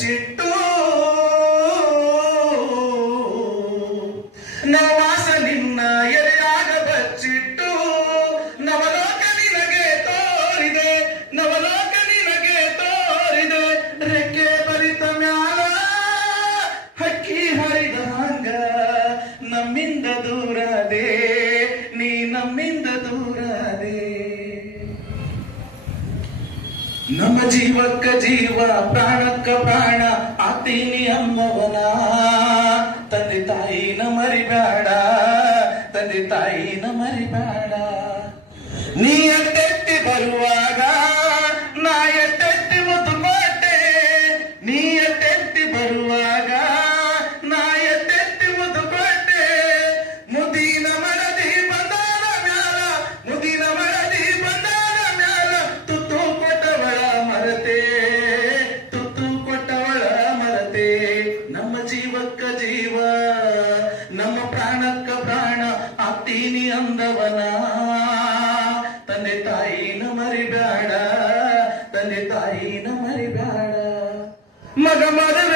చిట్టు. నా ನಮ್ಮ ಜೀವಕ್ಕ ಜೀವ ಪ್ರಾಣಕ್ಕ ಪ್ರಾಣ ಆತೀನಿ ಅಮ್ಮವನ ತಂದೆ ತಾಯಿನ ಮರಿಬೇಡ ತಂದೆ ತಾಯಿನ ಮರಿಬೇಡ. ಅಂದವನ. ತಂದೆ ತಾಯಿನ ಮರಿಬೇಡ ತಂದೆ ತಾಯಿನ ಮರಿಬೇಡ ಮಗ ಮದುವೆ